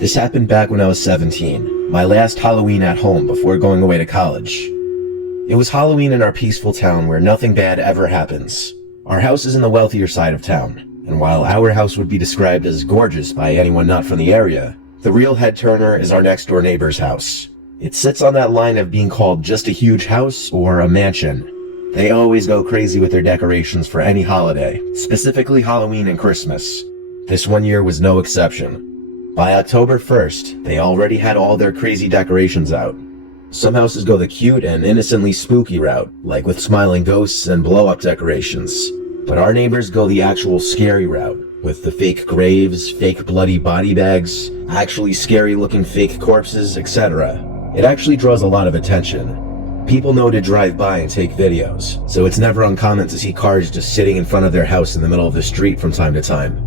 This happened back when I was 17, my last Halloween at home before going away to college. It was Halloween in our peaceful town where nothing bad ever happens. Our house is in the wealthier side of town, and while our house would be described as gorgeous by anyone not from the area, the real head turner is our next door neighbor's house. It sits on that line of being called just a huge house or a mansion. They always go crazy with their decorations for any holiday, specifically Halloween and Christmas. This one year was no exception. By October 1st, they already had all their crazy decorations out. Some houses go the cute and innocently spooky route, like with smiling ghosts and blow-up decorations. But our neighbors go the actual scary route, with the fake graves, fake bloody body bags, actually scary-looking fake corpses, etc. It actually draws a lot of attention. People know to drive by and take videos, so it's never uncommon to see cars just sitting in front of their house in the middle of the street from time to time.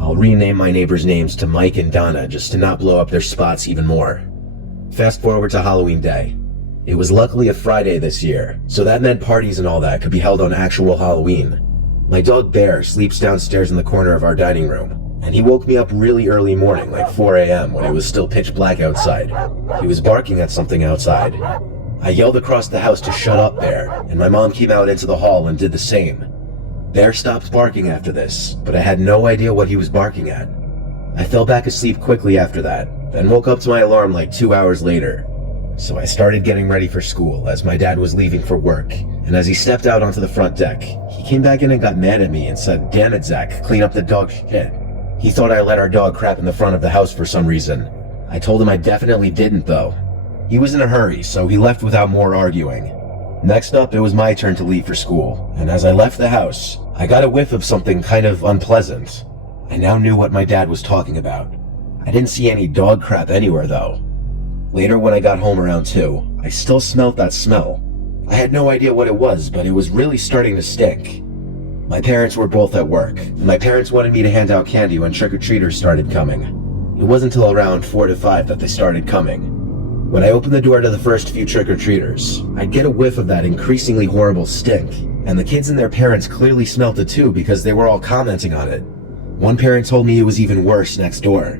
I'll rename my neighbors' names to Mike and Donna just to not blow up their spots even more. Fast forward to Halloween Day. It was luckily a Friday this year, so that meant parties and all that could be held on actual Halloween. My dog Bear sleeps downstairs in the corner of our dining room, and he woke me up really early morning, like 4 a.m. when it was still pitch black outside. He was barking at something outside. I yelled across the house to shut up, Bear, and my mom came out into the hall and did the same. Bear stopped barking after this, but I had no idea what he was barking at. I fell back asleep quickly after that, then woke up to my alarm like 2 hours later. So I started getting ready for school as my dad was leaving for work, and as he stepped out onto the front deck, he came back in and got mad at me and said, "Damn it, Zach, clean up the dog shit." He thought I let our dog crap in the front of the house for some reason. I told him I definitely didn't though. He was in a hurry, so he left without more arguing. Next up, it was my turn to leave for school, and as I left the house, I got a whiff of something kind of unpleasant. I now knew what my dad was talking about. I didn't see any dog crap anywhere though. Later when I got home around 2, I still smelled that smell. I had no idea what it was, but it was really starting to stink. My parents were both at work, and my parents wanted me to hand out candy when trick-or-treaters started coming. It wasn't until around 4 to 5 that they started coming. When I opened the door to the first few trick-or-treaters, I'd get a whiff of that increasingly horrible stink, and the kids and their parents clearly smelt it too because they were all commenting on it. One parent told me it was even worse next door.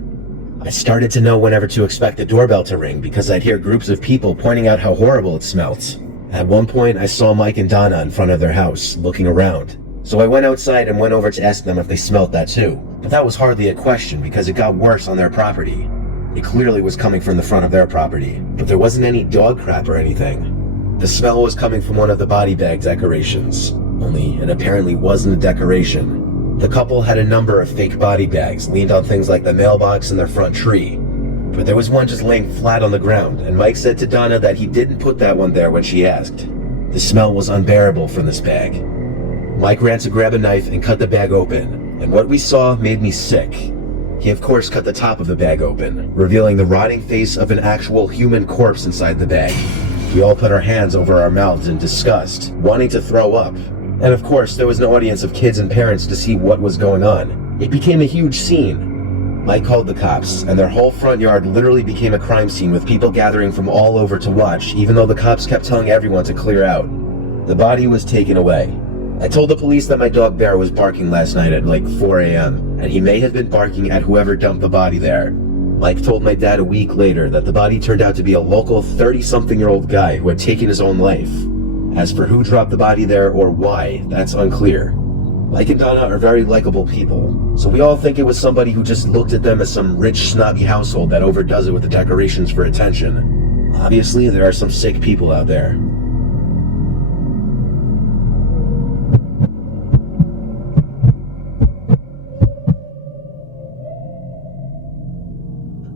I started to know whenever to expect the doorbell to ring because I'd hear groups of people pointing out how horrible it smelt. At one point, I saw Mike and Donna in front of their house, looking around. So I went outside and went over to ask them if they smelt that too. But that was hardly a question because it got worse on their property. It clearly was coming from the front of their property, but there wasn't any dog crap or anything. The smell was coming from one of the body bag decorations, only it apparently wasn't a decoration. The couple had a number of fake body bags leaned on things like the mailbox and their front tree, but there was one just laying flat on the ground, and Mike said to Donna that he didn't put that one there when she asked. The smell was unbearable from this bag. Mike ran to grab a knife and cut the bag open, and what we saw made me sick. He of course cut the top of the bag open, revealing the rotting face of an actual human corpse inside the bag. We all put our hands over our mouths in disgust, wanting to throw up. And of course, there was no audience of kids and parents to see what was going on. It became a huge scene. Mike called the cops, and their whole front yard literally became a crime scene with people gathering from all over to watch, even though the cops kept telling everyone to clear out. The body was taken away. I told the police that my dog Bear was barking last night at like 4 a.m., and he may have been barking at whoever dumped the body there. Mike told my dad a week later that the body turned out to be a local 30-something-year-old guy who had taken his own life. As for who dropped the body there or why, that's unclear. Mike and Donna are very likable people, so we all think it was somebody who just looked at them as some rich, snobby household that overdoes it with the decorations for attention. Obviously, there are some sick people out there.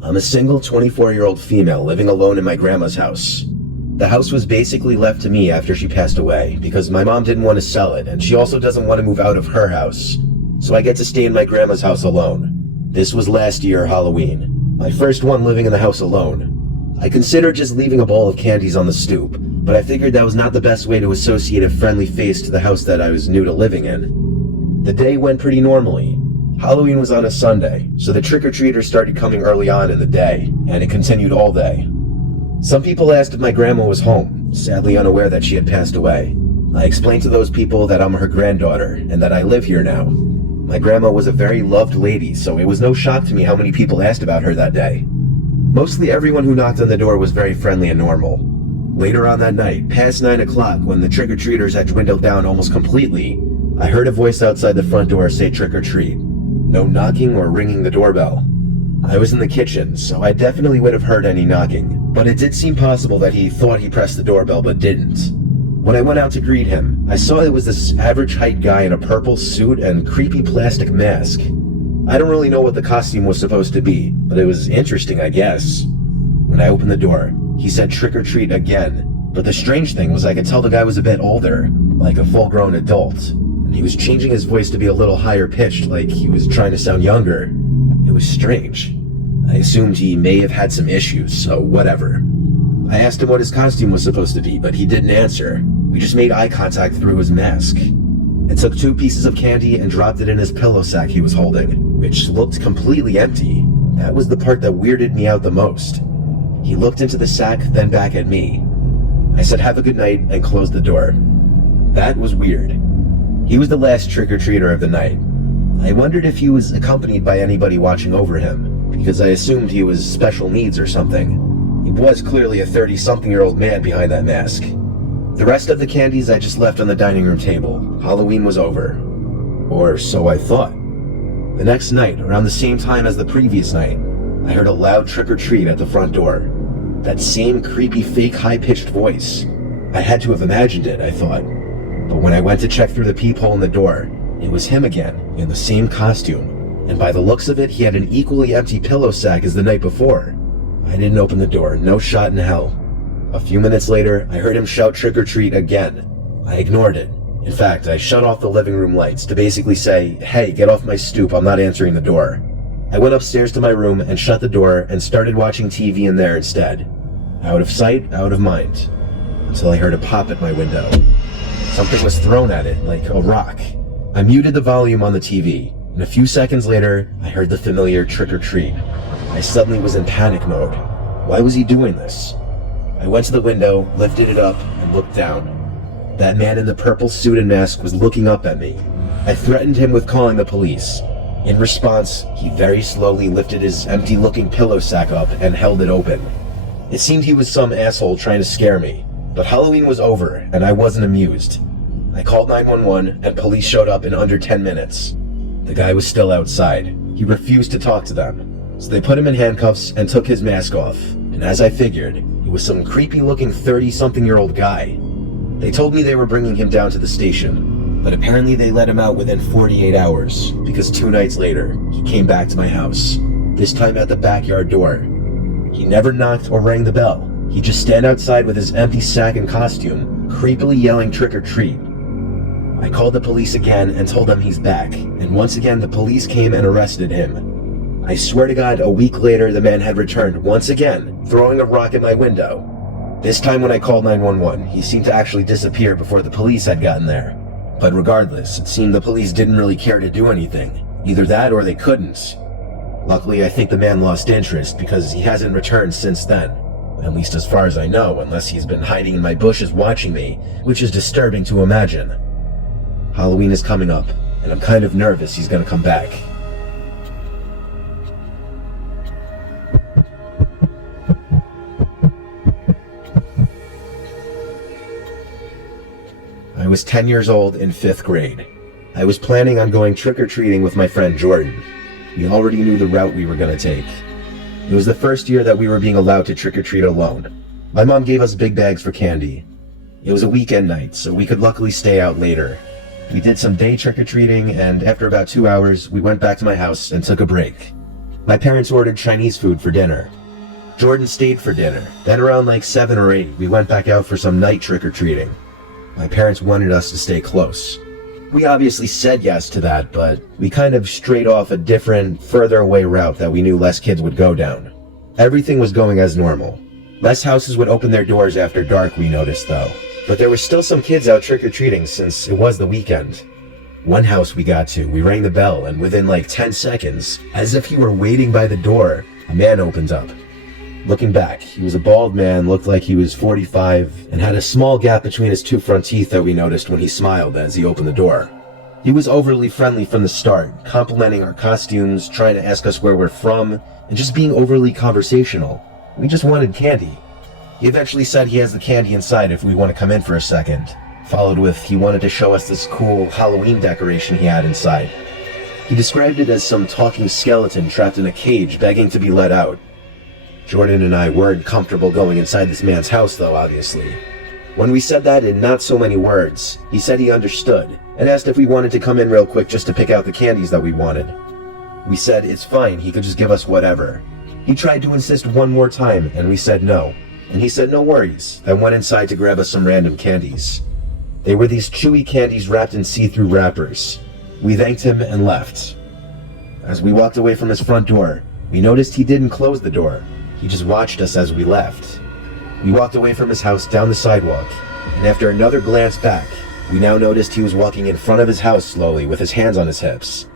I'm a single 24-year-old female living alone in my grandma's house. The house was basically left to me after she passed away because my mom didn't want to sell it, and she also doesn't want to move out of her house. So I get to stay in my grandma's house alone. This was last year, Halloween. My first one living in the house alone. I considered just leaving a bowl of candies on the stoop, but I figured that was not the best way to associate a friendly face to the house that I was new to living in. The day went pretty normally. Halloween was on a Sunday, so the trick-or-treaters started coming early on in the day, and it continued all day. Some people asked if my grandma was home, sadly unaware that she had passed away. I explained to those people that I'm her granddaughter, and that I live here now. My grandma was a very loved lady, so it was no shock to me how many people asked about her that day. Mostly everyone who knocked on the door was very friendly and normal. Later on that night, past 9 o'clock, when the trick-or-treaters had dwindled down almost completely, I heard a voice outside the front door say trick or treat. No knocking or ringing the doorbell. I was in the kitchen, so I definitely would have heard any knocking, but it did seem possible that he thought he pressed the doorbell but didn't. When I went out to greet him, I saw it was this average height guy in a purple suit and creepy plastic mask. I don't really know what the costume was supposed to be, but it was interesting, I guess. When I opened the door, he said trick or treat again, but the strange thing was I could tell the guy was a bit older, like a full-grown adult, and he was changing his voice to be a little higher pitched, like he was trying to sound younger. It was strange. I assumed he may have had some issues, so whatever. I asked him what his costume was supposed to be, but he didn't answer. We just made eye contact through his mask. I took 2 pieces of candy and dropped it in his pillow sack he was holding, which looked completely empty. That was the part that weirded me out the most. He looked into the sack, then back at me. I said have a good night and closed the door. That was weird. He was the last trick-or-treater of the night. I wondered if he was accompanied by anybody watching over him, because I assumed he was special needs or something. He was clearly a 30-something-year-old man behind that mask. The rest of the candies I just left on the dining room table. Halloween was over. Or so I thought. The next night, around the same time as the previous night, I heard a loud trick-or-treat at the front door. That same creepy fake high-pitched voice. I had to have imagined it, I thought. But when I went to check through the peephole in the door, it was him again, in the same costume. And by the looks of it, he had an equally empty pillow sack as the night before. I didn't open the door, no shot in hell. A few minutes later, I heard him shout trick or treat again. I ignored it. In fact, I shut off the living room lights to basically say, hey, get off my stoop, I'm not answering the door. I went upstairs to my room and shut the door and started watching TV in there instead. Out of sight, out of mind. Until I heard a pop at my window. Something was thrown at it, like a rock. I muted the volume on the TV, and a few seconds later, I heard the familiar trick or treat. I suddenly was in panic mode. Why was he doing this? I went to the window, lifted it up, and looked down. That man in the purple suit and mask was looking up at me. I threatened him with calling the police. In response, he very slowly lifted his empty-looking pillow sack up and held it open. It seemed he was some asshole trying to scare me, but Halloween was over, and I wasn't amused. I called 911, and police showed up in under 10 minutes. The guy was still outside. He refused to talk to them, so they put him in handcuffs and took his mask off, and as I figured, he was some creepy-looking 30-something-year-old guy. They told me they were bringing him down to the station, but apparently they let him out within 48 hours, because 2 nights later, he came back to my house, this time at the backyard door. He never knocked or rang the bell. He'd just stand outside with his empty sack and costume, creepily yelling trick or treat. I called the police again and told them he's back, and once again the police came and arrested him. I swear to God, a week later the man had returned once again, throwing a rock at my window. This time when I called 911, he seemed to actually disappear before the police had gotten there. But regardless, it seemed the police didn't really care to do anything. Either that or they couldn't. Luckily, I think the man lost interest because he hasn't returned since then. At least as far as I know, unless he's been hiding in my bushes watching me, which is disturbing to imagine. Halloween is coming up, and I'm kind of nervous he's gonna come back. I was 10 years old in 5th grade. I was planning on going trick-or-treating with my friend Jordan. We already knew the route we were gonna take. It was the first year that we were being allowed to trick-or-treat alone. My mom gave us big bags for candy. It was a weekend night, so we could luckily stay out later. We did some day trick-or-treating, and after about 2 hours, we went back to my house and took a break. My parents ordered Chinese food for dinner. Jordan stayed for dinner. Then around like 7 or 8, we went back out for some night trick-or-treating. My parents wanted us to stay close. We obviously said yes to that, but we kind of strayed off a different, further away route that we knew less kids would go down. Everything was going as normal. Less houses would open their doors after dark, we noticed though. But there were still some kids out trick-or-treating since it was the weekend. One house we got to, we rang the bell, and within like 10 seconds, as if he were waiting by the door, a man opened up. Looking back, he was a bald man, looked like he was 45, and had a small gap between his 2 front teeth that we noticed when he smiled as he opened the door. He was overly friendly from the start, complimenting our costumes, trying to ask us where we're from, and just being overly conversational. We just wanted candy. He eventually said he has the candy inside if we want to come in for a second, followed with he wanted to show us this cool Halloween decoration he had inside. He described it as some talking skeleton trapped in a cage begging to be let out. Jordan and I weren't comfortable going inside this man's house though, obviously. When we said that in not so many words, he said he understood, and asked if we wanted to come in real quick just to pick out the candies that we wanted. We said it's fine, he could just give us whatever. He tried to insist one more time, and we said no. And he said no worries, then went inside to grab us some random candies. They were these chewy candies wrapped in see-through wrappers. We thanked him and left. As we walked away from his front door, we noticed he didn't close the door. He just watched us as we left. We walked away from his house down the sidewalk, and after another glance back, we now noticed he was walking in front of his house slowly with his hands on his hips.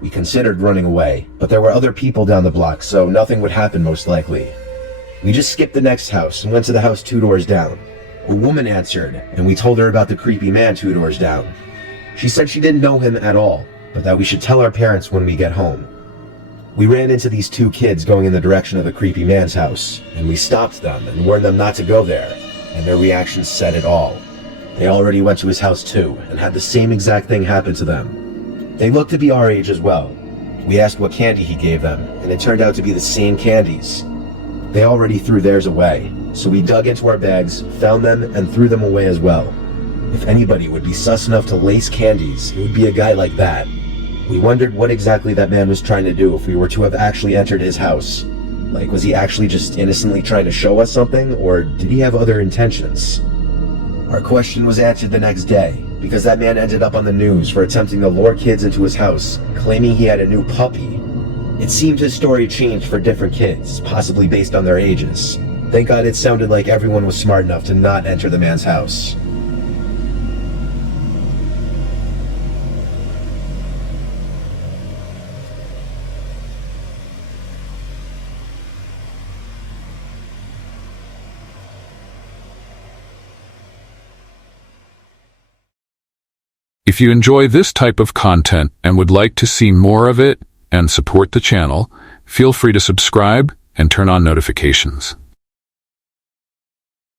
We considered running away, but there were other people down the block, so nothing would happen most likely. We just skipped the next house and went to the house 2 doors down. A woman answered, and we told her about the creepy man 2 doors down. She said she didn't know him at all, but that we should tell our parents when we get home. We ran into these 2 kids going in the direction of the creepy man's house, and we stopped them and warned them not to go there, and their reactions said it all. They already went to his house too, and had the same exact thing happen to them. They looked to be our age as well. We asked what candy he gave them, and it turned out to be the same candies. They already threw theirs away, so we dug into our bags, found them, and threw them away as well. If anybody would be sus enough to lace candies, it would be a guy like that. We wondered what exactly that man was trying to do if we were to have actually entered his house. Like, was he actually just innocently trying to show us something, or did he have other intentions? Our question was answered the next day, because that man ended up on the news for attempting to lure kids into his house, claiming he had a new puppy. It seemed his story changed for different kids, possibly based on their ages. Thank God it sounded like everyone was smart enough to not enter the man's house. If you enjoy this type of content and would like to see more of it and support the channel, feel free to subscribe and turn on notifications.